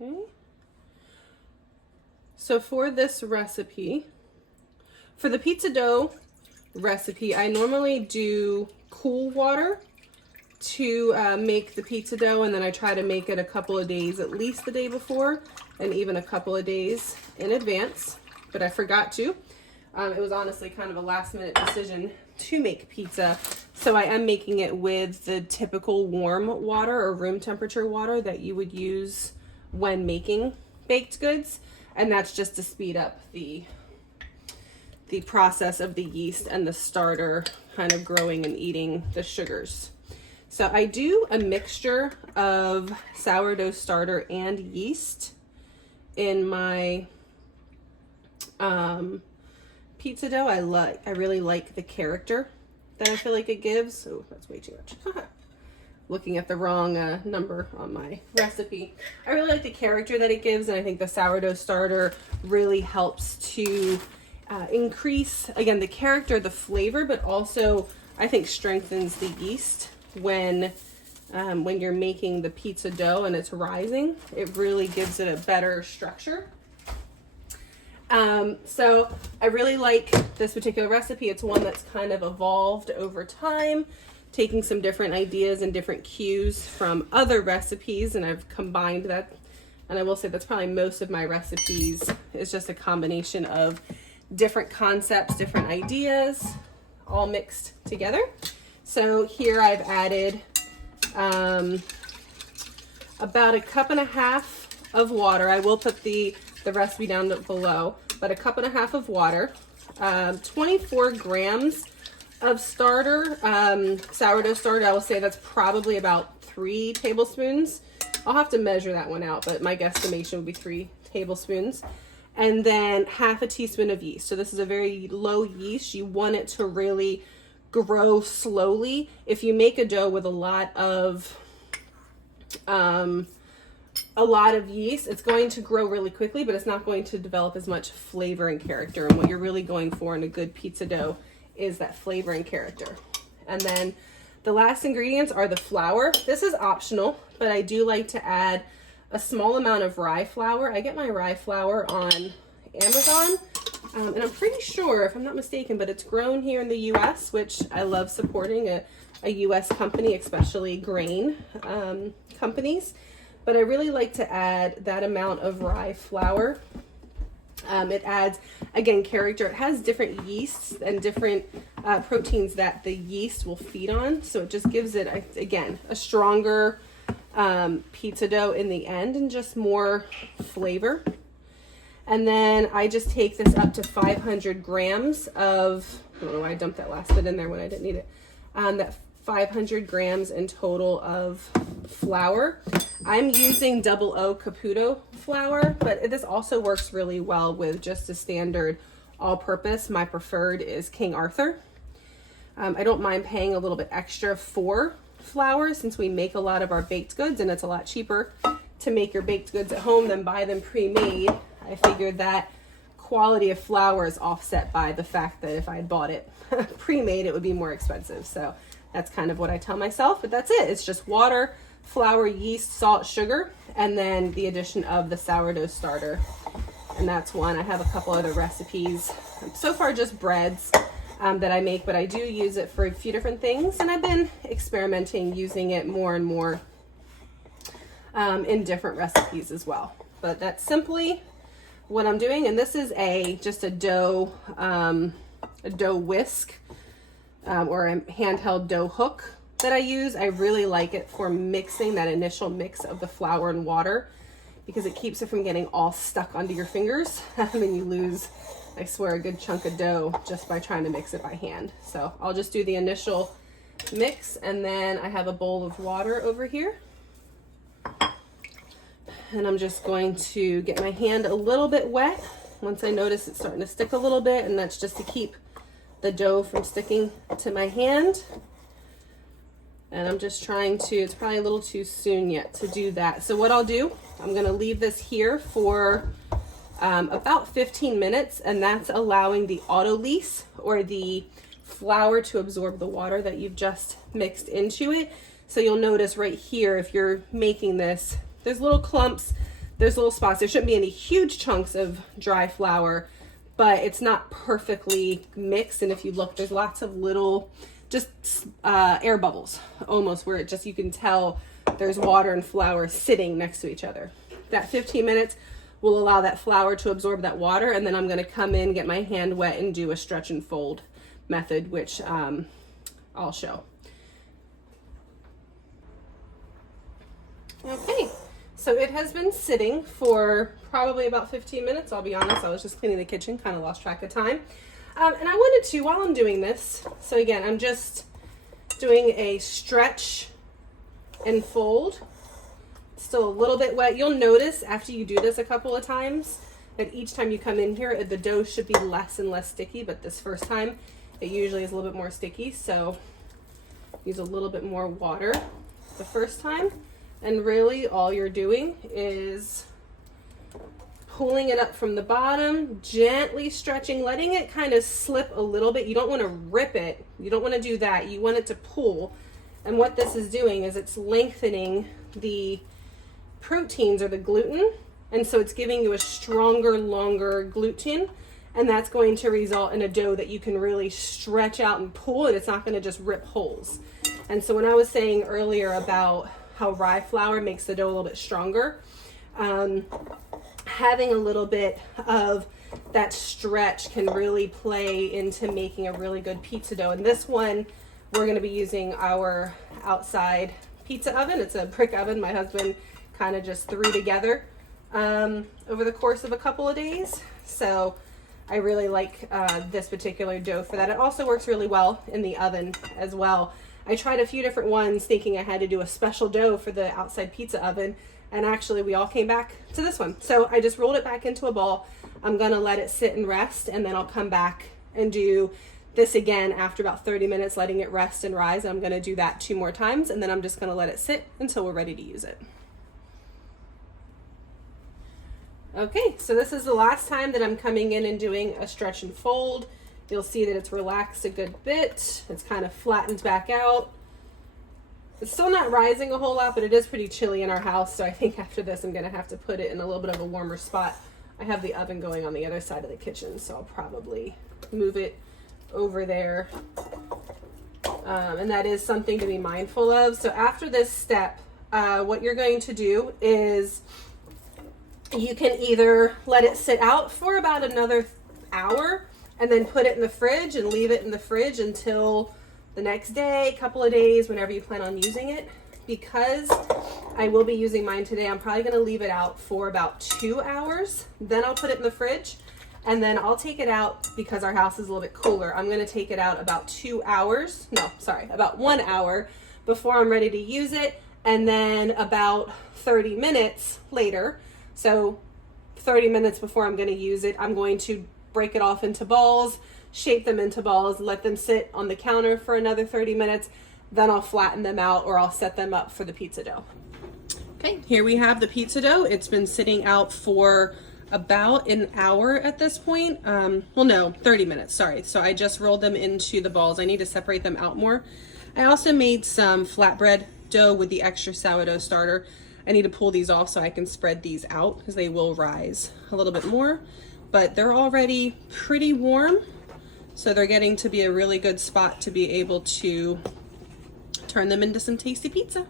Okay. So for this recipe, for the pizza dough recipe, I normally do cool water to make the pizza dough, and then I try to make it a couple of days, at least the day before, and even a couple of days in advance, but I forgot to. It was honestly kind of a last minute decision to make pizza, so I am making it with the typical warm water or room temperature water that you would use when making baked goods, and that's just to speed up the process of the yeast and the starter kind of growing and eating the sugars. So I do a mixture of sourdough starter and yeast in my pizza dough. I really like the character that I feel like it gives. Oh, that's way too much. Looking at the wrong number on my recipe. I really like the character that it gives, and I think the sourdough starter really helps to increase, again, the character, the flavor, but also I think strengthens the yeast when you're making the pizza dough and it's rising. It really gives it a better structure. So I really like this particular recipe. It's one that's kind of evolved over time, taking some different ideas and different cues from other recipes, and I've combined that. And I will say that's probably most of my recipes is just a combination of different concepts, different ideas, all mixed together. So here I've added about 1.5 cups of water. I will put the recipe down below, but 1.5 cups of water, 24 grams of starter, sourdough starter. I will say that's probably about 3 tablespoons. I'll have to measure that one out, but my guesstimation would be 3 tablespoons. And then 1/2 teaspoon of yeast. So this is a very low yeast. You want it to really grow slowly. If you make a dough with a lot of yeast, it's going to grow really quickly, but it's not going to develop as much flavor and character. And what you're really going for in a good pizza dough is that flavor and character. And then the last ingredients are the flour. This is optional, but I do like to add a small amount of rye flour. I get my rye flour on Amazon, and I'm pretty sure, if I'm not mistaken, but it's grown here in the US, which I love supporting a US company, especially grain companies. But I really like to add that amount of rye flour. It adds, again, character. It has different yeasts and different proteins that the yeast will feed on. So it just gives it, again, a stronger pizza dough in the end and just more flavor. And then I just take this up to 500 grams of, I don't know why I dumped that last bit in there when I didn't need it. That 500 grams in total of flour. I'm using 00 Caputo flour, but this also works really well with just a standard all-purpose. My preferred is King Arthur. I don't mind paying a little bit extra for flour since we make a lot of our baked goods, and it's a lot cheaper to make your baked goods at home than buy them pre-made. I figured that quality of flour is offset by the fact that if I had bought it pre-made, it would be more expensive. So that's kind of what I tell myself, but that's it. It's just water, flour, yeast, salt, sugar, and then the addition of the sourdough starter. And that's one. I have a couple other recipes. So far just breads that I make, but I do use it for a few different things, and I've been experimenting using it more and more in different recipes as well. But that's simply what I'm doing, and this is just a dough whisk or a handheld dough hook that I use. I really like it for mixing that initial mix of the flour and water because it keeps it from getting all stuck onto your fingers and then you lose, I swear, a good chunk of dough just by trying to mix it by hand. So I'll just do the initial mix, and then I have a bowl of water over here. And I'm just going to get my hand a little bit wet once I notice it's starting to stick a little bit, and that's just to keep the dough from sticking to my hand. And I'm just trying to, it's probably a little too soon yet to do that. So what I'll do, I'm gonna leave this here for about 15 minutes, and that's allowing the autolyse or the flour to absorb the water that you've just mixed into it. So you'll notice right here, if you're making this, there's little clumps there's little spots. There shouldn't be any huge chunks of dry flour, but it's not perfectly mixed. And if you look, there's lots of little, just air bubbles almost, where it just, you can tell there's water and flour sitting next to each other. That 15 minutes will allow that flour to absorb that water, and then I'm going to come in, get my hand wet, and do a stretch and fold method, which I'll show. Okay, so it has been sitting for probably about 15 minutes. I'll be honest, I was just cleaning the kitchen, kind of lost track of time. And I wanted to, while I'm doing this, so again, I'm just doing a stretch and fold. Still a little bit wet. You'll notice after you do this a couple of times that each time you come in here, the dough should be less and less sticky, but this first time it usually is a little bit more sticky. So use a little bit more water the first time. And really all you're doing is pulling it up from the bottom, gently stretching, letting it kind of slip a little bit. You don't want to rip it. You don't want to do that. You want it to pull. And what this is doing is it's lengthening the proteins or the gluten, and so it's giving you a stronger, longer gluten, and that's going to result in a dough that you can really stretch out and pull, and it's not going to just rip holes. And so when I was saying earlier about how rye flour makes the dough a little bit stronger, having a little bit of that stretch can really play into making a really good pizza dough. And this one, we're going to be using our outside pizza oven. It's a brick oven my husband kind of just threw together over the course of a couple of days. So I really like this particular dough for that. It also works really well in the oven as well. I tried a few different ones thinking I had to do a special dough for the outside pizza oven, and actually we all came back to this one. So I just rolled it back into a ball. I'm gonna let it sit and rest, and then I'll come back and do this again after about 30 minutes, letting it rest and rise. I'm gonna do that 2 more times, and then I'm just gonna let it sit until we're ready to use it. Okay, so this is the last time that I'm coming in and doing a stretch and fold. You'll see that it's relaxed a good bit. It's kind of flattened back out. It's still not rising a whole lot, but it is pretty chilly in our house, so I think after this I'm gonna have to put it in a little bit of a warmer spot. I have the oven going on the other side of the kitchen, so I'll probably move it over there. And that is something to be mindful of. So after this step, what you're going to do is you can either let it sit out for about another hour and then put it in the fridge and leave it in the fridge until the next day, couple of days, whenever you plan on using it. Because I will be using mine today, I'm probably going to leave it out for about 2 hours. Then I'll put it in the fridge, and then I'll take it out because our house is a little bit cooler. I'm going to take it out about 2 hours. No, sorry, about 1 hour before I'm ready to use it. And then about 30 minutes later, so 30 minutes before I'm going to use it, I'm going to break it off into balls, shape them into balls, let them sit on the counter for another 30 minutes. Then I'll flatten them out, or I'll set them up for the pizza dough. Okay, here we have the pizza dough. It's been sitting out for about an hour at this point. Well, no, 30 minutes, sorry. So I just rolled them into the balls. I need to separate them out more. I also made some flatbread dough with the extra sourdough starter. I need to pull these off so I can spread these out because they will rise a little bit more, but they're already pretty warm. So they're getting to be a really good spot to be able to turn them into some tasty pizza.